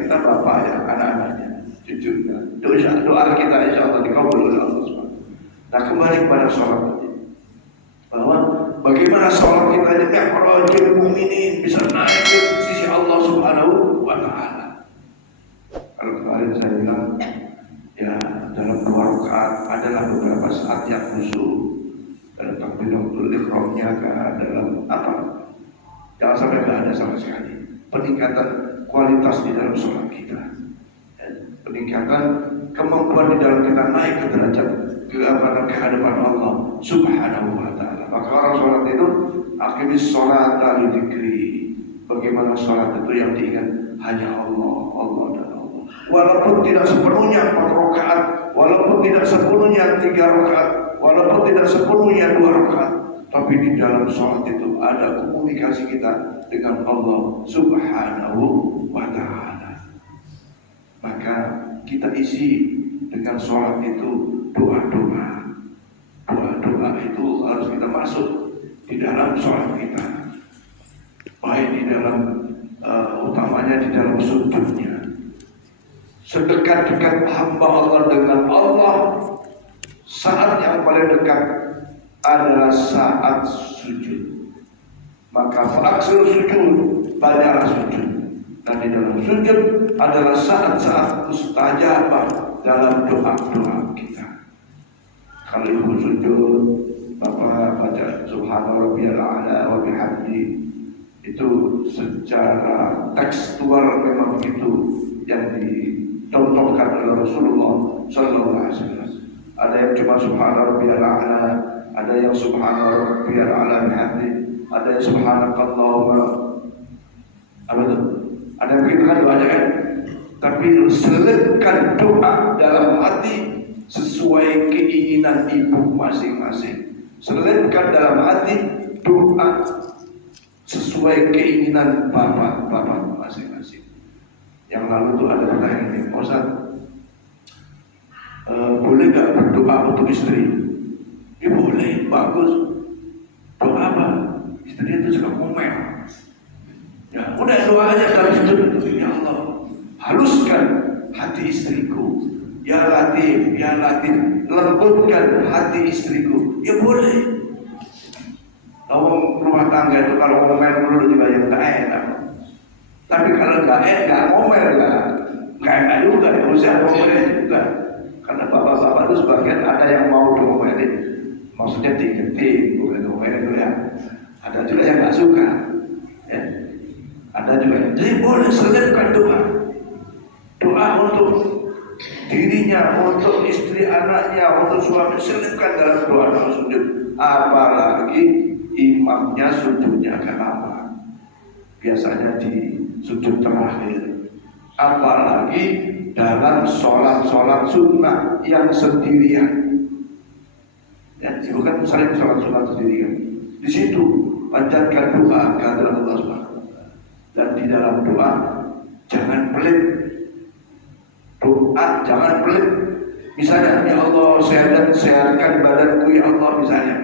kita bapaknya, anak-anaknya, cucunya. Doa kita insya Allah dikabul oleh Allah SWT. Nah, kembali kepada sholat tadi, bahwa bagaimana sholat kita ini mi'rajul mu'minin bisa naik ke sisi Allah Subhanahu wa Ta'ala. Kalau kemarin saya bilang, ya dalam 2 rakaat adalah beberapa saat yang khusyuk. Dalam takbiratul ihramnya dalam apa? Jangan sampai tidak ada sama sekali peningkatan kualitas di dalam sholat kita, peningkatan kemampuan di dalam kita naik ke derajat ke hadapan Allah Subhanahu wa Ta'ala. Maka orang sholat itu aqimis sholata li dzikri. Bagaimana sholat itu yang diingat hanya Allah, Allah dan Allah. Walaupun tidak sepenuhnya 4 rakaat, walaupun tidak sepenuhnya 3 rakaat, walaupun tidak sepenuhnya 2 rakaat, tapi di dalam sholat itu ada komunikasi kita dengan Allah Subhanahu wa Ta'ala. Maka kita isi dengan sholat itu doa-doa. Doa-doa itu harus kita masuk di dalam sholat kita, baik di dalam utamanya di dalam sujudnya. Sedekat-dekat hamba Allah dengan Allah, saat yang paling dekat adalah saat sujud. Maka fa'aksir sujud, banyaklah sujud. Dan di dalam sujud adalah saat-saat mustajabah dalam doa-doa kita. Kalau ibu sujud, Bapak baca Subhana Rabbiyal A'la wa bihamdi, itu secara tekstual memang itu yang dicontohkan oleh Rasulullah Sallallahu Alaihi Wasallam. Ada yang cuma Subhana Rabbiyal A'la, ada yang Subhana Rabbiyal A'la bihamdi, ada yang Subhanakallahumma, apa itu? Ada yang begitu kan doanya kan? Tapi selipkan doa dalam hati sesuai keinginan ibu masing-masing. Selipkan dalam hati doa sesuai keinginan bapak masing-masing. Yang lalu itu ada pertanyaan ini, Ustaz, boleh gak berdoa untuk istri? Ya boleh, bagus. Doa apa? Istri itu suka ngomel. Ya udah doa aja dalam sujud itu, ya Allah, haluskan hati istriku. Ya Latif, ya Latif, lembutkan hati istriku. Ya boleh. Rumah tangga itu kalau ngomel dulu juga yang tak enak. Tapi kalau nggak ngomel nggak enak juga, ya usah ngomel juga. Karena bapak-bapak itu sebagian ada yang mau ngomelin, maksudnya diingetin, bukan ngomelin dulu ya. Ada juga yang nggak suka, ya. Ada juga. Jadi boleh selipkan doa untuk dirinya, untuk istri anaknya, untuk suami, selipkan dalam doa sujud. Apalagi imamnya sujudnya agak lama, biasanya di sujud terakhir. Apalagi dalam sholat sunnah yang sendirian. Ya, ibu kan sering sholat sunnah sendirian. Di situ panjatkan doa kepada Allah Subhanahu wa Ta'ala. Dan di dalam doa jangan pelit. Doa jangan pelit. Misalnya, ya Allah, sehatkan badanku, ya Allah, misalnya.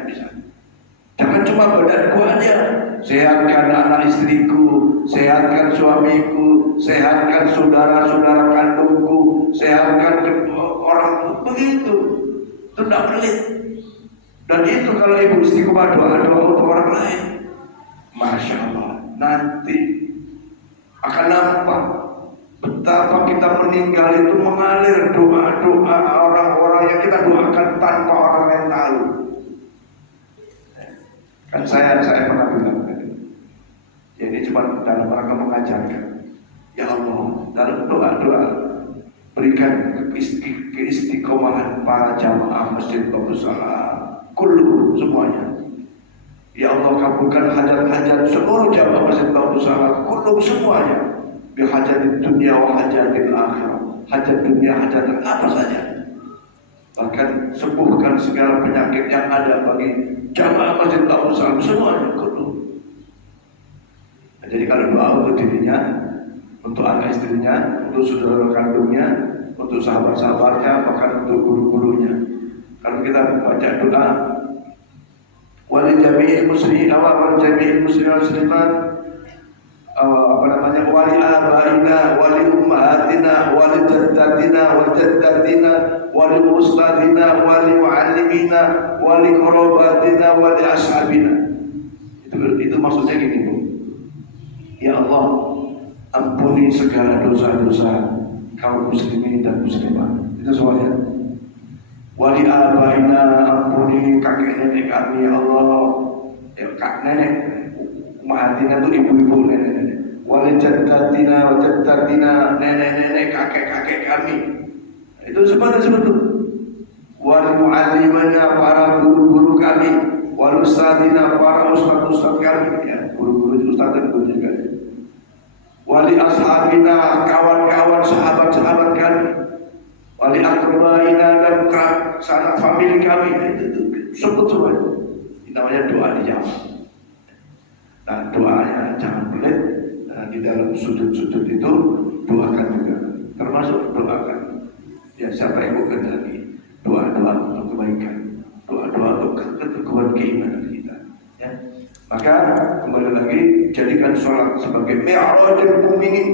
Jangan cuma badanku aja, sehatkan anak istriku, sehatkan suamiku, sehatkan saudara-saudara kandungku, sehatkan orang, begitu. Itu tidak pelit. Dan itu kalau ibu istiqomah doa untuk orang lain, Masya Allah, nanti akan nampak betapa kita meninggal itu mengalir doa-doa orang-orang yang kita doakan tanpa orang lain tahu. Kan saya pernah bilang tadi, ya ini cuma dalam rangka mengajarkan. Ya Allah, dalam doa-doa berikan keistiqomahan para jamaah Masjid Bagus Salah, kullu semuanya. Ya Allah, kabulkan hajat-hajat seluruh jamaah Masjid Bagus Salah, kullu semuanya. Bihajat dunia wa hajatil akhirah, hajat dunia, hajat apa saja. Bahkan sembuhkan segala penyakit yang ada bagi jamaah Masjid Bagus Salah semuanya kullu. Nah, jadi kalau doa untuk dirinya, untuk anak istrinya, untuk saudara kandungnya, untuk sahabat-sahabatnya, bahkan untuk guru-gurunya. Kalau kita baca doa wali jami'il muslimin wa jami'il muslimin muslimat wali abaina, wali ummahatina, wali jaddatina, wali jaddatina, wali ustadina, wali muallimina, wali qarabatina, wali ashabina. Itu maksudnya gini, Bu. Ya Allah, ampuni segala dosa-dosa kaum muslimin dan muslimah. Itu soalnya. Wali abaina, ampuni kakek nenek kami ya Allah. Ya kak nenek, ummahatina itu ibu-ibu nenek-nenek. Wali jaddatina, nenek-nenek, kakek-kakek kami. Itu sebenarnya sebetulnya. Wali muallimana, para guru-guru kami. Wali ustadina, para ustad-ustad kami. Ya, guru-guru ustad dan guru juga. Wali ashabina, kawan-kawan sahabat-sahabat kami. Wali akrabaina dan sanak famili kami. Itu sebut semua. Ini namanya doa dijawab. Nah, doanya jangan pelit. Di dalam sudut-sudut itu doakan juga, termasuk doakan. Ya, siapa yang bukan lagi doa-doa untuk kebaikan, doa-doa untuk keteguhan keimanan kita. Ya. Maka kembali lagi jadikan sholat sebagai mi'rajul mukminin,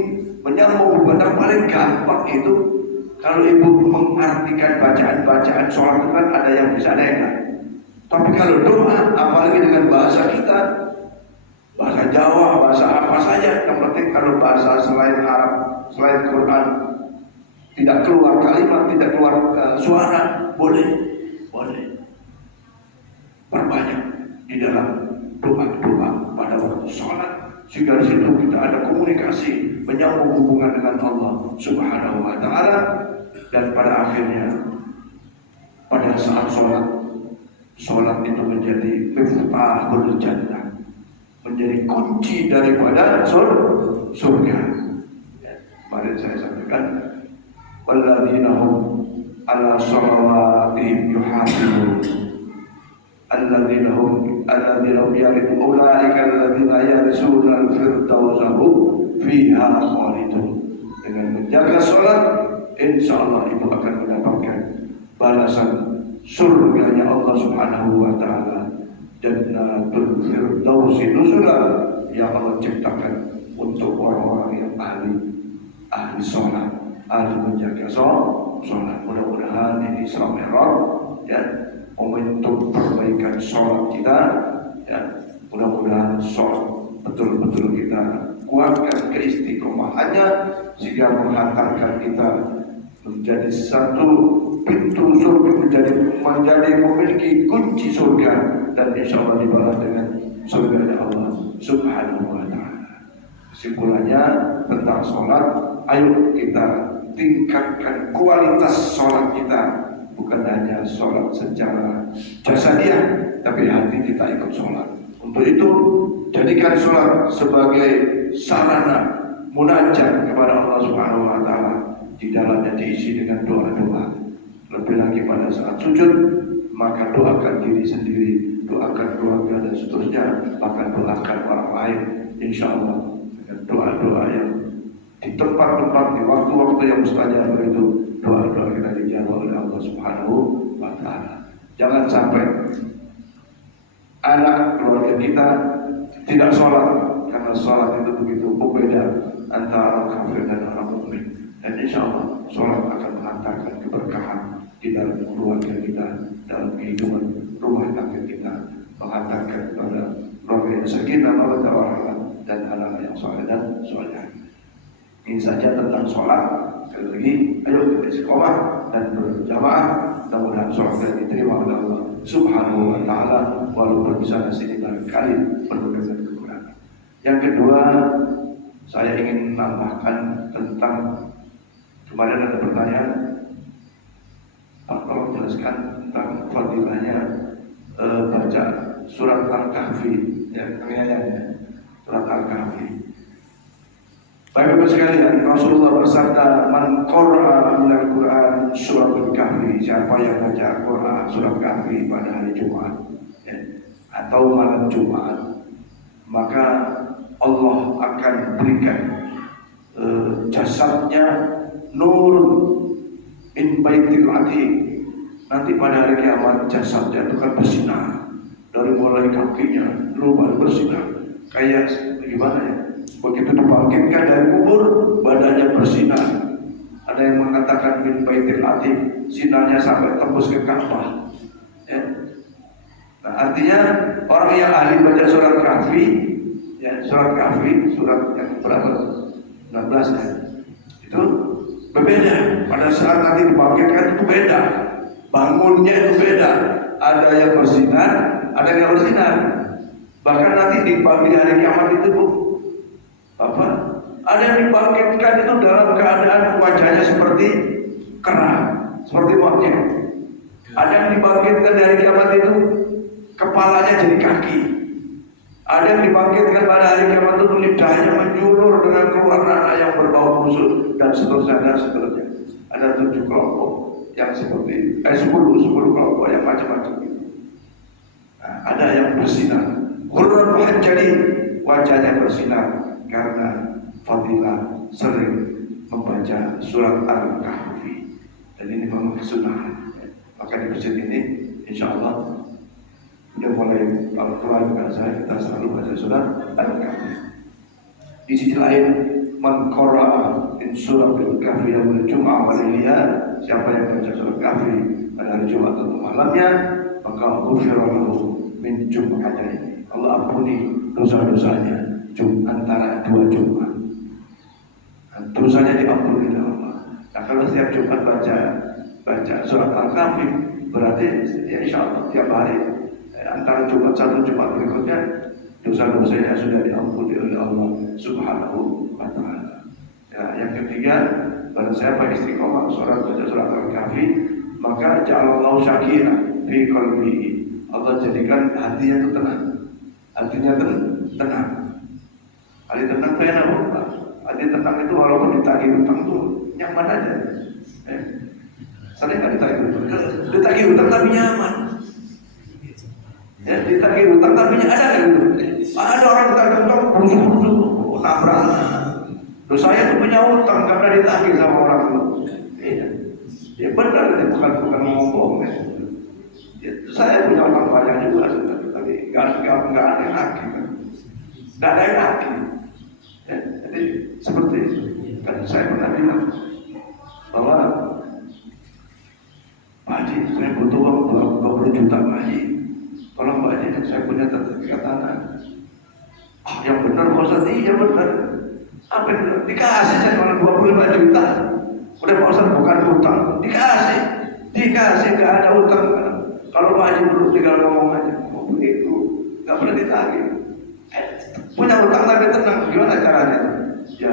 menyambung benar paling gampang itu. Kalau ibu mengartikan bacaan-bacaan sholat itu kan ada yang bisa, ada yang enggak. Tapi kalau doa, apalagi dengan bahasa kita, bahasa Jawa, bahasa apa saja, yang penting kalau bahasa selain Arab, selain Quran tidak keluar kalimat, tidak keluar suara, boleh perbanyak di dalam doa-doa pada waktu sholat, sehingga di situ kita ada komunikasi, menyambung hubungan dengan Allah Subhanahu wa Ta'ala. Dan pada akhirnya pada saat sholat itu menjadi miftahul jannah, menjadi kunci daripada surga. Mari saya sampaikan, walladzina hum ala sholawatihim yuhafizun, alladzina hum yarithu ulaika alladzina yarisuna al-firdausa hum fiha khalidun. Dengan menjaga sholat, insyaallah ibu akan mendapatkan balasan surganya Allah Subhanahu wa Ta'ala. Jannatul Firdausi nuzula yang Allah ciptakan untuk orang-orang yang ahli sholat, ahli menjaga sholat. Mudah-mudahan ini Isra Mi'raj ya, momentum perbaikan sholat kita ya. Mudah-mudahan sholat betul-betul kita kuatkan keistiqomahannya, sehingga menghantarkan kita menjadi satu pintu surga, menjadi memiliki kunci surga, dan insya Allah dibalas dengan surga Allah Subhanahu wa Ta'ala. Kesimpulannya tentang sholat, ayo kita tingkatkan kualitas sholat kita, bukan hanya sholat secara jasadiah, tapi hati kita ikut sholat. Untuk itu jadikan sholat sebagai sarana munajat kepada Allah Subhanahu wa Ta'ala. Di dalamnya diisi dengan doa-doa. Lebih lagi pada saat sujud, maka doakan diri sendiri, doakan keluarga dan seterusnya, bahkan doakan orang lain. Insya Allah dengan doa-doa yang di tempat-tempat, di waktu-waktu yang mustajab itu, doa-doa kita dijawab oleh Allah Subhanahu wa Ta'ala. Jangan sampai anak keluarga kita tidak sholat, karena sholat itu begitu berbeda antara orang kafir dan orang mukmin. Dan insya Allah sholat akan menghantarkan keberkahan di dalam keluarga kita, dalam kehidupan rumah tangga kita, menghantarkan kepada keluarga yang sakinah, mawaddah warahmah, dan anak yang saleh dan salehah. Ini saja tentang sholat. Sekali lagi, ayo kita istiqomah dan berjamaah. Mudah-mudahan sholat kita diterima oleh Allah Subhanahu wa Ta'ala, walaupun di sana sini barangkali berbagai kekurangan. Yang kedua, saya ingin menambahkan tentang, kemarin ada pertanyaan, Pak tolong jelaskan tentang fadilahnya baca surat Al-Kahfi, ya, surat Al-Kahfi. Baik-baik sekalian, Rasulullah bersabda, "Man qara'a minal Qur'an surat Al-Kahfi," siapa yang baca Quran surat Kahfi pada hari Jumat ya, atau malam Jumat, maka Allah akan berikan jasadnya nurun min baitil atiq. Nanti pada hari kiamat jasadnya itu kan bersinar dari mulai kakinya, luar bersinar kayak gimana ya, Begitu dibangkitkan dari kubur, badannya bersinar. Ada yang mengatakan min baitil atiq, sinarnya sampai tembus ke Ka'bah. Ya. Nah, artinya orang yang ahli baca surat Kahfi, ya, surat Kahfi, surat yang berapa? 19 ya. Itu berbeda. Pada saat nanti dibangkitkan itu beda. Bangunnya itu beda. Ada yang bersinar, ada yang nggak bersinar. Bahkan nanti di hari kiamat itu apa? Ada yang dibangkitkan itu dalam keadaan wajahnya seperti kerang, seperti monyet. Ada yang dibangkitkan dari kiamat itu kepalanya jadi kaki. Ada yang dibangkitkan pada hari kiamat itu lidahnya menjulur dengan keluar nanah yang berbau busuk dan seterusnya dan seterusnya. Ada 7 kelompok yang seperti 10 kelompok yang macam-macam itu. Nah, ada yang bersinar. Hurrun muhajjalin, wajahnya bersinar karena fadilah sering membaca surat Al-Kahfi. Dan ini memang sunnah. Maka di masjid ini insya Allah udah mulai keluarga saya kita selalu baca surat Al-Kahfi. Di sisi lain, man qara'a in surat Al-Kahfi yaumul Jum'ah wal Lailiyah, siapa yang baca surat Kahfi pada hari Jumat atau malamnya, maka ghufira lahu min jum'ataini. Allah ampuni dosa-dosanya antara 2 Jumat. Dosanya diampuni oleh Allah. Nah, kalau setiap Jumat baca surat Al-Kahfi, berarti ya insya Allah tiap hari antara Jumat satu Jumat berikutnya dosa-dosanya sudah diampuni oleh Allah Subhanahu wa Ta'ala. Ya, yang ketiga, pada siapa istiqomah baca surat Al-Kahfi, maka ja'alallahu syakinah fi qalbihi. Allah jadikan hatinya itu tenang. Hatinya tenang. Hati tenang kayak apa? Hati tenang itu walaupun ditagih hutang tuh nyaman aja. Sering kan ditagih hutang? Ditagih hutang tapi nyaman. Ya, ditagih hutang tapi ada gitu. Ada orang ditagih hutang busuk-busuk, nabrak. Terus saya tuh punya hutang nggak pernah ditagih sama orang itu. Iya. Ya benar, bukan ngomong. Ya, saya punya hutang banyak juga tapi nggak ada yang nagih. Nggak ada yang nagih. Ya, jadi seperti itu. Kan saya pernah bilang bahwa Pak Haji, saya butuh uang 20 juta Pak Haji. Tolong Pak Haji, saya punya sertifikat tanah. Oh, yang benar Pak Ustadz, iya benar. Apa yang benar? Dikasih saya malah 25 juta. Udah Pak Ustadz bukan hutang. Dikasih, nggak ada hutang. Kalau Pak Haji belum tinggal ngomong aja. Oh begitu, nggak pernah ditagih. Punya hutang tapi tenang, gimana caranya? Ya,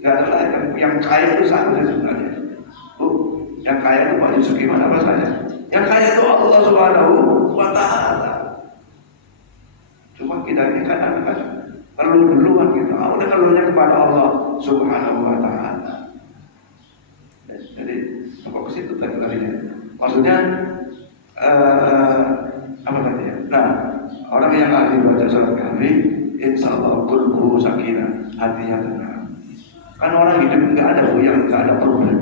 nggak ada lain kan. Yang kaya itu satu sebenarnya. Yang kaya itu Pak Yusuf gimana bahasanya? Yang kaya itu Allah Subhanahu wa Ta'ala. Cuma kita ini kadang-kadang perlu duluan gitu. Udah keluarnya kepada Allah Subhanahu wa Ta'ala. Jadi apa ke situ tadi? Maksudnya apa tadi ya? Nah, orang yang ahli baca surat Kahfi, insya Allah qulbuhu sakinah, hatinya tenang. Kan orang hidup nggak ada yang nggak ada problem.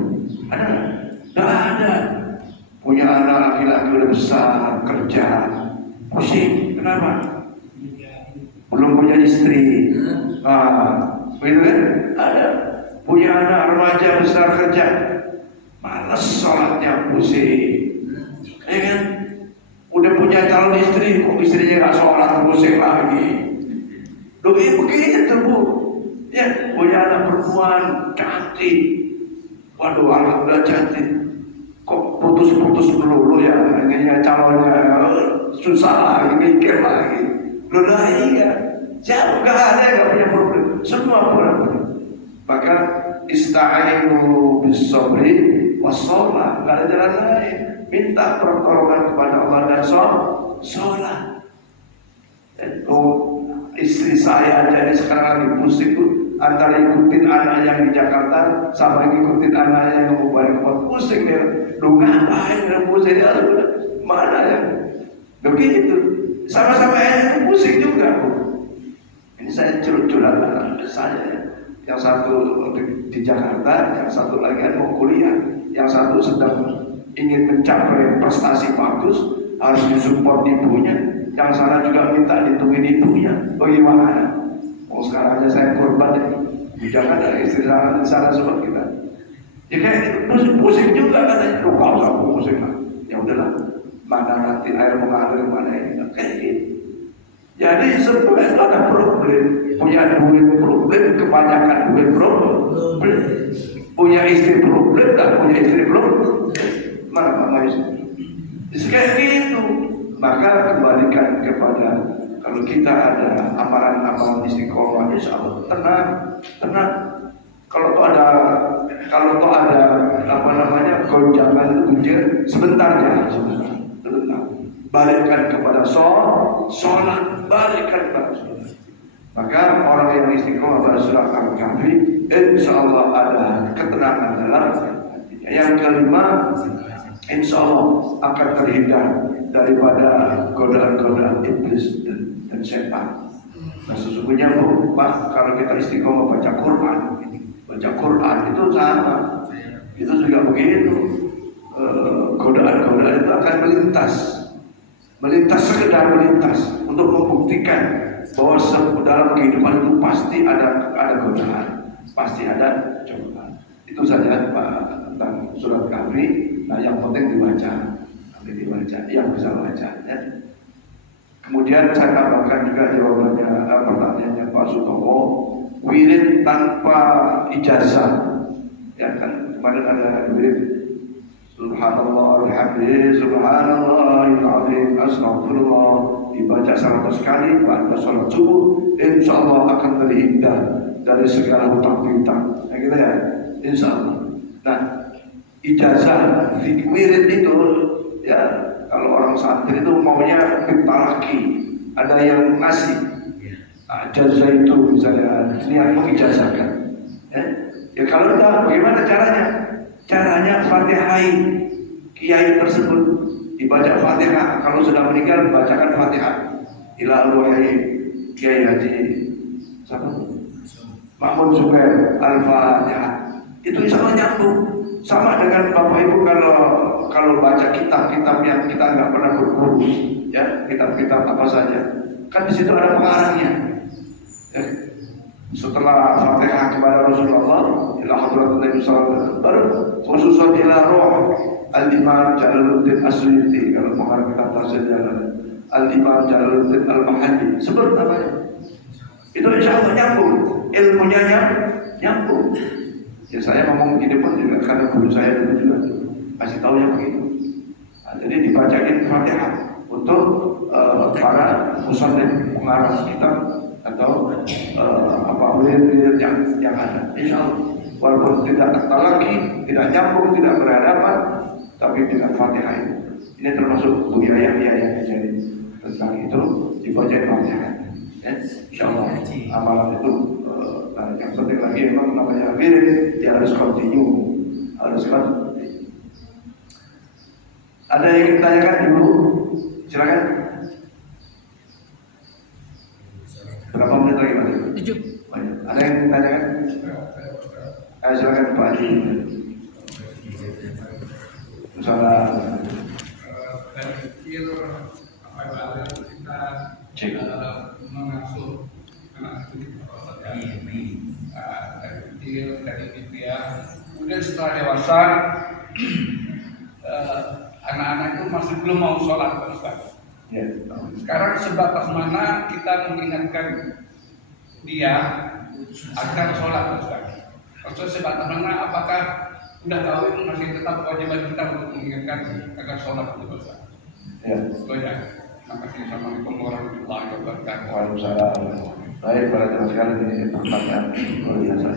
Ada nggak? Nggak ada. Punya anak laki-laki udah besar, kerja, pusing. Kenapa? Belum punya istri. Begitu kan? Ada. Punya anak remaja besar kerja, malas sholatnya, pusing. Ya kan? Udah punya calon istri, kok istrinya nggak sholat, pusing lagi. Loh, begitu Bu. Ya, punya anak perempuan cantik. Waduh, alhamdulillah cantik. Kok putus-putus melulu ya, ini calonnya susah lagi, mikir lagi. Loh, lah iya. Siapa nggak ada yang nggak punya problem? Semua problem. Maka ista'inu bis-sabri was-shalah, nggak ada jalan lain. Minta pertolongan kepada Allah dan sholat. Istri saya jadi sekarang lagi pusing tuh, antara ikutin anak yang di Jakarta sama ikutin anak yang mau balik ke pusing dia. Lu ngapain yang pusing ya? Mana ya? Begitu. Sama-sama itu pusing juga. Ini saya curhat saya. Yang satu di Jakarta, yang satu lagi mau kuliah, yang satu sedang ingin mencapai prestasi bagus, harus disupport ibunya, yang sana juga minta ditungguin ibunya. Bagaimana? Mau sekarang aja saya korban ya. Jangan ada istri sana semua kita. Ya kayak pusing juga katanya. Lu kalau aku pusing lah. Ya udahlah. Mana nanti air mengalir mana ini kayak gitu. Jadi sebenarnya itu ada problem. Punya duit problem, kebanyakan duit problem. Punya istri problem, tak punya istri problem. Mana istri? Kayak gitu. Maka kembalikan kepada kalau kita ada amalan-amalan istiqomah, insya Allah tenang. Kalau tuh ada apa namanya gonjangan gunjir sebentar. Balikkan kepada sholat, balikkan kepada sholat. Maka orang yang istiqomah pada surat Al-Kahfi, insya Allah ada ketenangan dalam hatinya. Yang kelima, insya Allah akan terhindar daripada godaan-godaan iblis dan setan. Nah sesungguhnya Pak, kalau kita istiqomah baca Quran itu sama, itu juga begitu. Godaan-godaan itu akan melintas sekedar melintas untuk membuktikan bahwa dalam kehidupan itu pasti ada godaan, pasti ada cobaan. Itu saja Pak tentang surat Kahfi. Nah yang penting dibaca, yang bisa baca ya. Kemudian saya tambahkan juga jawabannya pertanyaannya Pak Sutomo, wirid tanpa ijazah ya kan. Kemarin ada wirid Subhanallah alhamdulillah subhanallahil azim astagfirullah dibaca 100 kali pada sholat subuh, insya Allah akan terhindar dari segala hutang piutang ya gitu ya, insya Allah. Nah ijazah wirid itu ya, kalau orang santri itu maunya ditaraki, ada yang ngasih ijazah itu misalnya niat mengijazahkan ya kalau enggak bagaimana caranya Fatihah kiai tersebut dibaca Fatihah. Kalau sudah meninggal bacakan Fatihah ila wahai Kiai Haji Mahmud Zubair Al-Fatihah. Itu insya Allah nyambung. Sama dengan Bapak Ibu kalau baca kitab-kitab yang kita nggak pernah berguru ya, kitab-kitab apa saja kan di situ ada pengarangnya ya. Setelah Fatihah kepada Rasulullah ila hadratin Nabi sallallahu alaihi wasallam, baru khususan ila roh Al-Imam Jalaluddin As-Suyuti, kalau pengarang kitab tafsir Al-Imam Jalaluddin Al-Mahdi sebut namanya. Itu insya Allah nyambung, ilmunya nyambung. Ya saya ngomong gini pun juga karena guru saya dulu juga kasih tahu yang begitu. Nah, jadi dibacain Fatihah untuk para musannif pengarang kitab atau wirid yang ada. Insya Allah walaupun tidak lagi, tidak nyambung, tidak berhadapan, tapi dengan Fatihah itu. Ini termasuk budaya yang jadi tentang itu dibacain Fatihah. Ya, insya Allah amalan itu. Nah, yang penting lagi memang namanya wirid, dia harus continue, Ada yang ingin tanyakan dulu? Silakan. Berapa menit lagi Pak? 7. Ada yang ingin tanyakan? Ayo silakan Pak Haji. Salah. Dari kecil apabila kita mengasuh anak itu dari kecil dari ya, kemudian setelah dewasa anak-anak itu masih belum mau sholat Ustaz. Ya. Sekarang sebatas mana kita mengingatkan dia agar sholat Ustaz? Maksudnya sebatas mana, apakah sudah tahu itu masih tetap kewajiban kita untuk mengingatkan agar sholat Ustaz? Ya. Itu ya. Terima kasih. Assalamualaikum warahmatullahi wabarakatuh. Waalaikumsalam. Baik, para jemaah sekalian, ini pertanyaan luar biasa.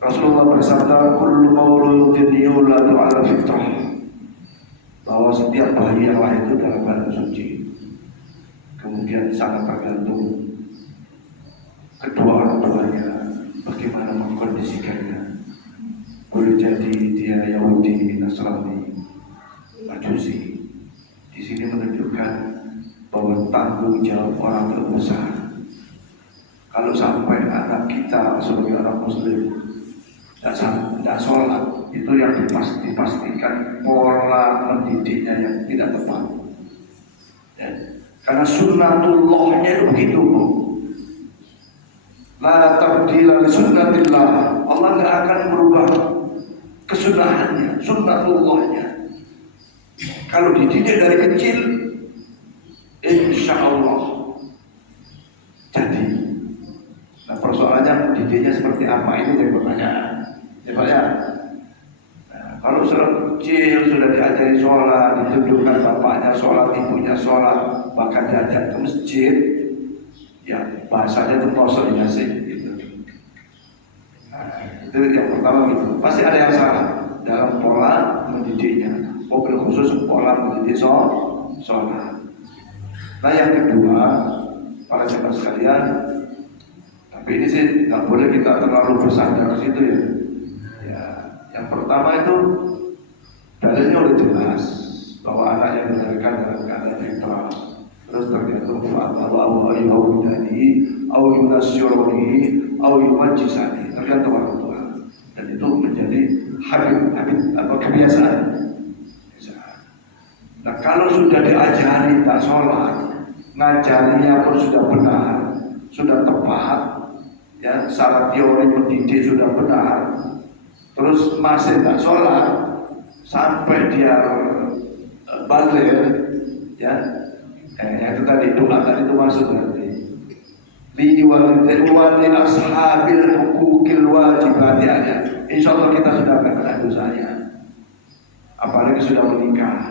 Rasulullah bersabda, "Kullu mauludin yuladu 'ala fitrah." Bahwa setiap bayi yang lahir itu dalam keadaan suci. Kemudian sangat tergantung kedua orang tuanya bagaimana mengkondisikannya. Boleh jadi dia Yahudi, Nasrani, Majusi. Di sini menunjukkan bahwa tanggung jawab orang terbesar. Kalau sampai anak kita sebagai orang Muslim tidak sholat, itu yang dipastikan pola mendidiknya yang tidak tepat. Ya. Karena sunnatullahnya itu begitu, Bu. La tabdila li sunnatillah. Allah nggak akan merubah kesunahannya, sunnatullahnya. Kalau dididik dari kecil, insya Allah jadi. Nah, persoalannya didiknya seperti apa, ini jadi pertanyaan. Ya Pak ya. Nah, kalau sudah kecil sudah diajari sholat, ditundukkan bapaknya sholat, ibunya sholat, bahkan diajak ke masjid, ya bahasanya itu konsolidasi gitu. Nah, itu yang pertama gitu. Pasti ada yang salah dalam pola mendidiknya. Mobil khusus pola mendidik sholat. Nah yang kedua, para jemaah sekalian, tapi ini sih nggak boleh kita terlalu bersandar ke situ ya. Ya, yang pertama itu dalilnya udah jelas bahwa anak yang dilahirkan dalam keadaan netral, terus tergantung Allah ayuhudani, ayunasyuroni, ayumajisani, tergantung orang tua, dan itu menjadi habit atau kebiasaan. Nah kalau sudah diajari tak sholat, ngajarinya pun sudah benar, sudah tepat, ya syarat teori mendidik sudah benar, terus masih tak sholat sampai dia balik, ya, itu tadi doa tadi itu masuk nanti. Li walidil ashabil hukukil wajibati aja. Insya Allah kita sudah akan kena dosanya. Apalagi sudah menikah.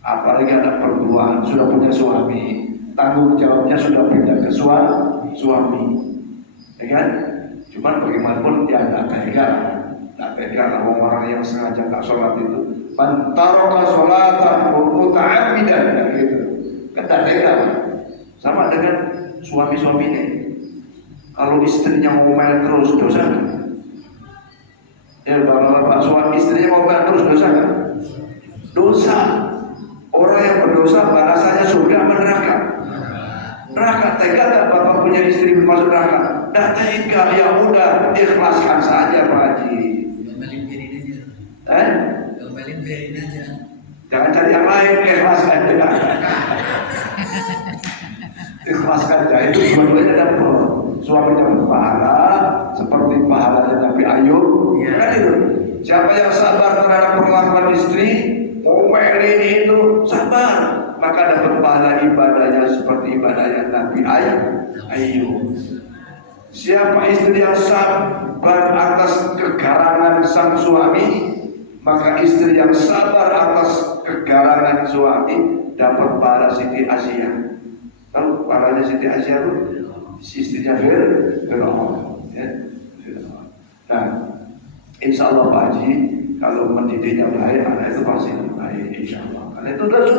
Apalagi anak perempuan sudah punya suami, tanggung jawabnya sudah pindah ke suami, ya kan? Cuman bagaimanapun dia tidak tega lah orang yang sengaja tak sholat itu. Mantaroka sholatan muta'ammidan, gitu. Kan tak tega, sama dengan suami-suami ini. Kalau istrinya ngomel terus dosa, ya bapak suami istrinya ngomel terus dosa kan? Dosa. Orang yang berdosa balasannya surga apa neraka? Neraka. Tega tak bapak punya istri masuk neraka? Dah tega, ya udah ikhlaskan saja Pak Haji. Gambalin biarin aja. Gambalin biarin aja. Jangan cari yang lain, ikhlaskan aja. Ikhlaskan aja, itu dua-duanya dapat. Suami dapat pahala seperti pahalanya Nabi Ayub. Kan itu. Siapa yang sabar terhadap perlakuan istri, ngomelin itu sabar, maka dapat pahala ibadahnya seperti ibadahnya Nabi Ayub. Siapa istri yang sabar atas kegarangan sang suami, maka istri yang sabar atas kegarangan suami dapat pahala Siti Asia. Tahu pahalanya Siti Asia itu istrinya Fir'aun, ya. Nah, insya Allah Pak Haji, kalau mendidiknya baik, anak itu pasti baik, insya Allah. Karena itu adalah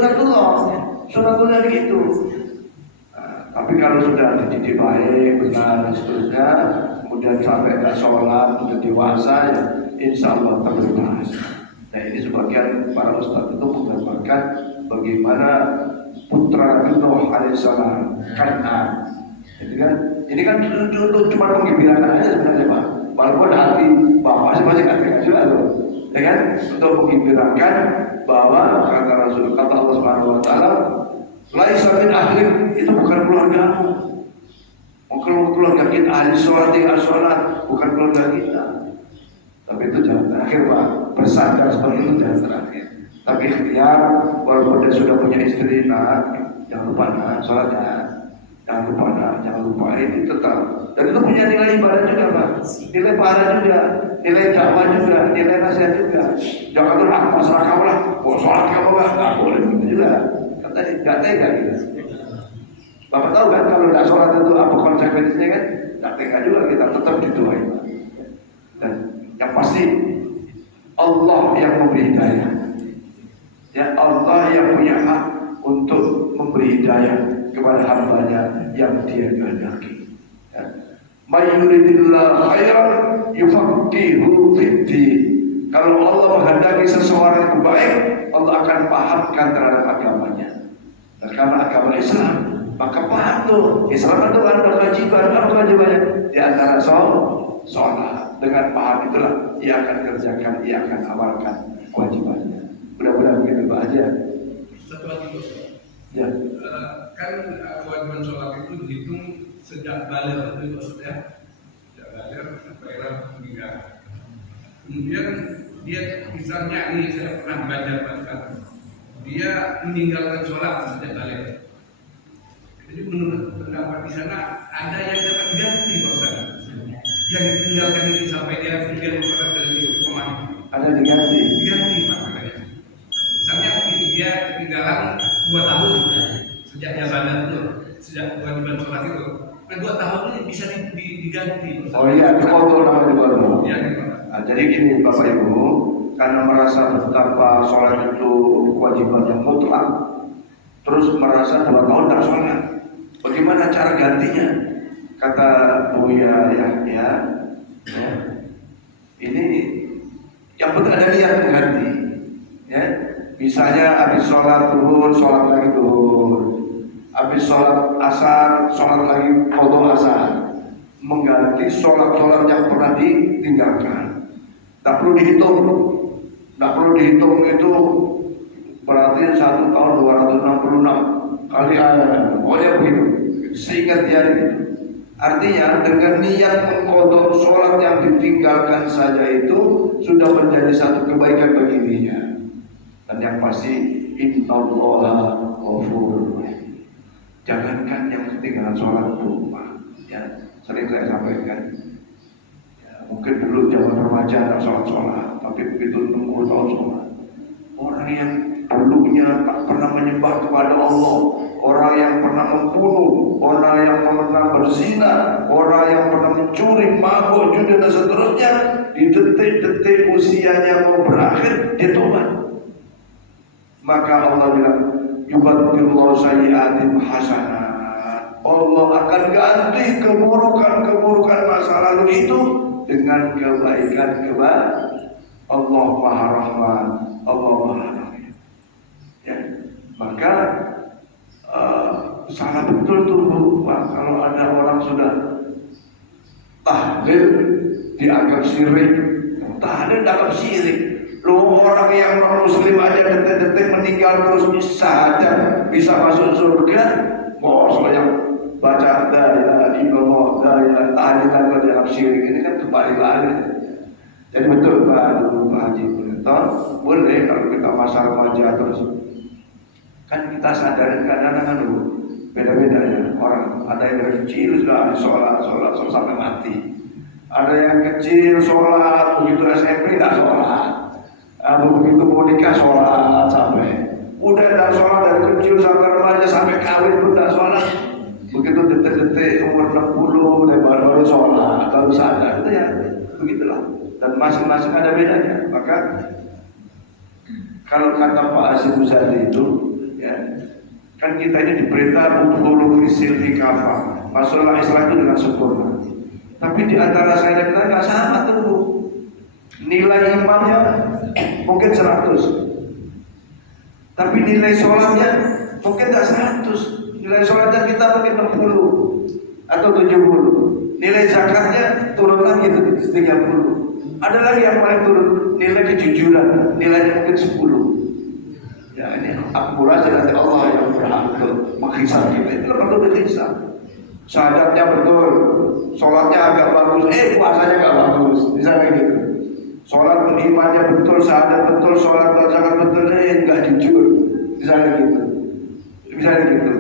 sunatullah gitu. Nah, tapi kalau sudah dididik baik, benar dan seterusnya, kemudian sampai tak sholat, sudah dewasa, ya, insya Allah terbebas. Nah ini sebagian para ustadz itu menggambarkan bagaimana putra Nuh alaihissalam Kan'an. Ini kan cuma menggembirakan aja sebenarnya Pak. Walaupun hati bapak masih nggak juga loh, ya kan? Untuk menggembirakan bahwa kata Allah Subhanahu Wa Taala, laisa min ahli, itu bukan keluargamu, bukan keluarga kita, ahli sholat bukan keluarga kita. Tapi itu jangan terakhir Pak, bersandar seperti itu jangan terakhir. Tapi ikhtiar, walaupun dia sudah punya istri, jangan lupa sholatnya. Jangan lupa ini tetap. Dan itu punya nilai ibadah juga Pak, nilai pahala juga, nilai dakwah juga, nilai nasihat juga. Jangan tuh masalah kamu lah, sholat kamu lah, nggak boleh begitu juga. Nggak tega gitu. Bapak tahu kan kalau nggak sholat itu apa konsekuensinya kan? Nggak tega juga kita tetap dituai. Dan yang pasti Allah yang memberi hidayah. Ya Allah yang punya hak untuk memberi hidayah kepada hambanya yang dia kehendaki. Ya. Mayuridillah khairan yufaqihu fiddin. Kalau Allah menghendaki seseorang yang baik, Allah akan pahamkan terhadap agamanya. Dan karena agama Islam, maka paham tuh. Islam itu ada kewajiban, apa kewajibannya? Di antara sholat. Dengan paham itulah ia akan kerjakan, ia akan amalkan kewajibannya. Mudah-mudahan begitu Pak aja. Satu lagi Bos. Ya. Kan kewajiban sholat itu dihitung sejak balik itu maksudnya misalnya ini saya pernah belajar Pak Ustaz, dia meninggalkan sholat sejak balik. Jadi menurut pendapat di sana ada yang dapat diganti Pak Ustaz. Yang ditinggalkan ini sampai dia kemudian kepada pemain. Ada diganti. Diganti Pak katanya. Misalnya itu dia ketinggalan 2 tahun sejak jabatan itu, sejak kewajiban sholat itu. Nah, 2 tahun ini bisa diganti. Oh iya, dikontrol nama dikontrol. Iya, Nah, jadi gini Bapak Ibu, karena merasa betapa sholat itu kewajiban yang mutlak, terus merasa 2 tahun tak sholat, bagaimana cara gantinya? Kata Buya Yahya, ya, ini yang penting ada niat mengganti, ya. Misalnya habis sholat duhur, sholat lagi duhur, habis sholat asar, sholat lagi qadha asar, mengganti sholat-sholat yang pernah ditinggalkan. Tak perlu dihitung itu berarti 1 tahun 266 kali pokoknya begitu, seingat dia itu. Artinya dengan niat mengqadha sholat yang ditinggalkan saja itu sudah menjadi satu kebaikan bagi dirinya. Dan yang pasti innallaha ghafurur rahim. Jangankan yang ketinggalan sholat lupa, ya sering saya sampaikan. Mungkin dulu zaman remaja sholat, tapi begitu 60 tahun sholat. Orang yang dulunya tak pernah menyembah kepada Allah, orang yang pernah membunuh, orang yang pernah berzina, orang yang pernah mencuri, mabuk, judi dan seterusnya, di detik-detik usianya mau berakhir, dia tobat. Maka Allah bilang, yubaddilullahu sayyi'atim hasanat. Allah akan ganti keburukan-keburukan masa lalu itu dengan kebaikan-kebaikan. Allah Maha Rahman, Allah Maha Rahim. Ya, maka salah betul tuh Pak, kalau ada orang sudah tahlil dianggap syirik, tahlil dianggap syirik. Loh, orang yang non muslim aja detik-detik meninggal terus sadar bisa masuk surga, mau yang baca la ilaha illallah, la ilaha tahlilan kalau dianggap syirik, ini kan kembali lagi. Jadi betul Pak Haji boleh kalau kita masa remaja terus kan kita sadar kadang-kadang dulu beda-beda ya orang. Ada yang dari kecil sudah sholat sampai mati. Ada yang kecil sholat, begitu SMP tidak sholat. Begitu mau nikah sholat sampai udah tidak sholat dari kecil sampai remaja sampai kawin pun tidak sholat. Begitu detik-detik umur 60 dan baru sholat baru sadar, itu ya begitulah. Dan masing-masing ada bedanya. Maka kalau kata Pak Hasyim Muzadi itu, ya, kan kita ini diperintah untuk fisil dikafa, masuklah Islam itu dengan sempurna. Tapi di antara saya dan kita nggak sama tuh. Nilai imannya mungkin 100, tapi nilai sholatnya mungkin nggak 100. Nilai sholatnya kita mungkin 60 atau 70. Nilai zakatnya turun lagi 30. Ada lagi yang paling turun, nilai kejujuran, nilainya mungkin 10. Ya ini akurasi nanti Allah yang berhak untuk menghisab kita. Itu perlu dihisab. Syahadatnya betul, sholatnya agak bagus, puasanya agak bagus, misalnya gitu. Sholat imannya betul, syahadat betul, sholat zakat betul, enggak jujur, misalnya gitu. Misalnya gitu,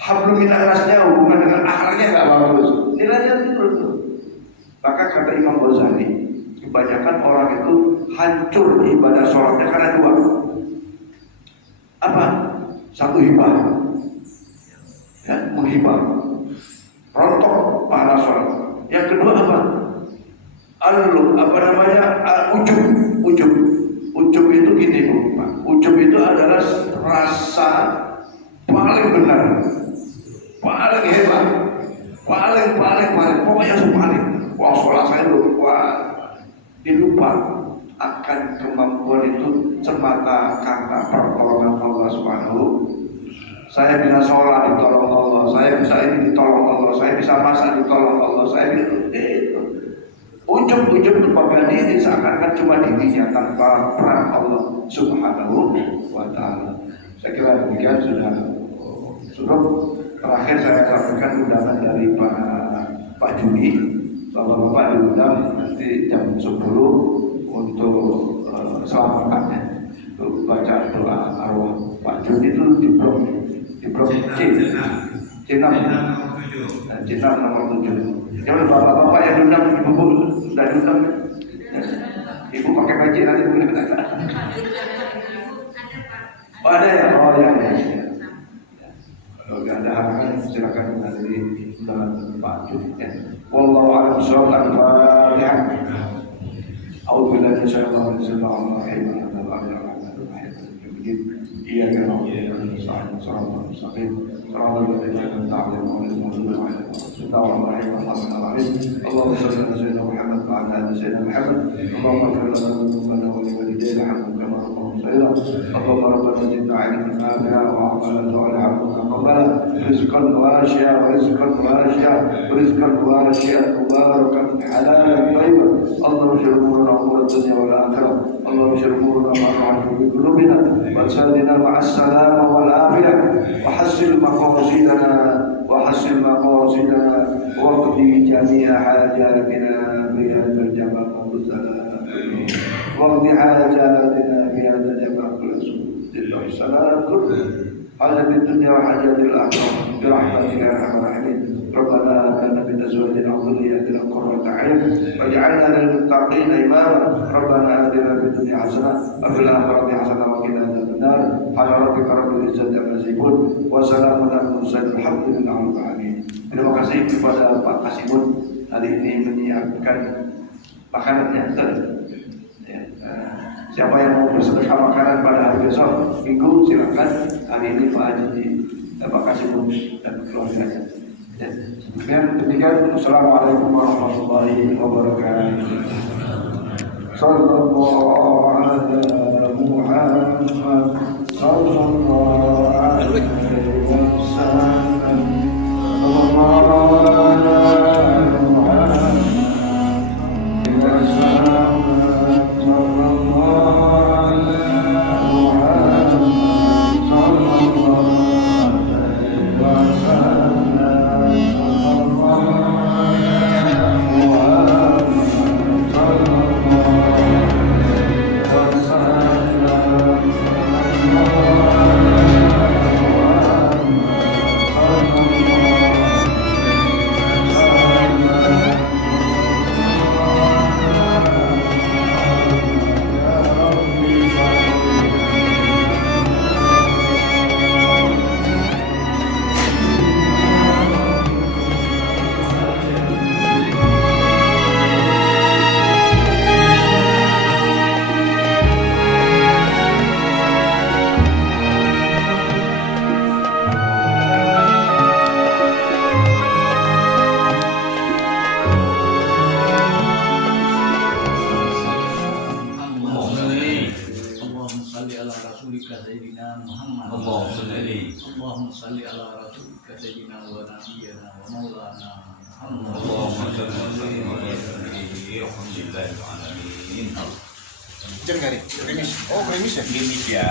hablum minannasnya hubungan dengan akhlaknya enggak bagus, nilainya turun. Maka kata Imam Ghazali, kebanyakan orang itu hancur ibadah sholatnya karena 2. Apa? 1 hibah, ya, menghibah, rontok pahala sholat. Yang kedua apa? Ujub itu gini Bu, Pak. Ujub itu adalah rasa paling benar, paling hebat, paling pokoknya paling. Wah, sholat saya lupa, dilupa akan kemampuan itu semata karena pertolongan Allah Subhanahu. Saya bisa sholat ditolong Allah, saya bisa ini ditolong Allah, saya bisa masak ditolong Allah, saya itu. Ujub kepada diri seakan-akan cuma dirinya tanpa peran Allah Subhanahu wa Ta'ala. Saya kira demikian sudah terakhir saya sampaikan undangan dari Pak Juni. Bapak-bapak diundang nanti jam 10 untuk selamatannya, untuk baca doa arwah Pak Jun itu di blok C6 nomor 7. Jangan bapak-bapak yang diundang, ibu sudah diundang. Ibu pakai baju nanti boleh bertanya. Oh ada ya, oh ya. Kalau nggak ada halangan silakan menghadiri undangan Pak Jun. Wallahu a'lam bishawab. Al-Fatihah. A'udzu billahi minasyaitonir rajim. إياك نعبد وإياك نستعين صراط المستقيم صراط الذين أنعمت عليهم غير المغضوب عليهم ولا الضالين. اللهم صل على سيدنا محمد وعلى آل سيدنا محمد. اللهم اغفر لنا ذنوبنا ولوالدينا كما ربنا صغيرا. اللهم ربنا زدنا علما نافعا وعملا صالحا متقبلا رزقا واسعا مباركا حلالا طيبا. اللهم اشر امورنا امور الدنيا والاخره. اللهم اشر امورنا ما نعلم في قلوبنا وسدنا مع السلامة والعافية وحسن مقاصدنا واقضي جميع حاجاتنا بهذا الجمال والسلام. واقضي حاجاتنا بهذا الجمال والسلام كله حاجة الدنيا وحاجات الآخرة برحمتك يا أرحم الراحمين. ربنا آتنا من أزواجنا وذرياتنا قرة أعين واجعلنا للمتقين إماما. ربنا آتنا في الدنيا حسنة وفي الآخرة حسنة وقنا عذاب النار. سبحان ربك رب العزة عما يصفون وسلام على المرسلين والحمد لله رب العالمين. Terima kasih kepada Pak Kasimun hari ini menyiapkan makanannya. Siapa yang mau bersedekah makanan pada hari besok minggu silakan. Hari ini Pak Haji Pak Kasimun dan keluarganya. Demikian. Assalamualaikum warahmatullahi wabarakatuh. Sallallahu ala Muhammad sallallahu alaihi wasallam. Sallallahu ala Muhammad Jangan garing, gerimis. Oh, gerimis ya? Gerimis ya.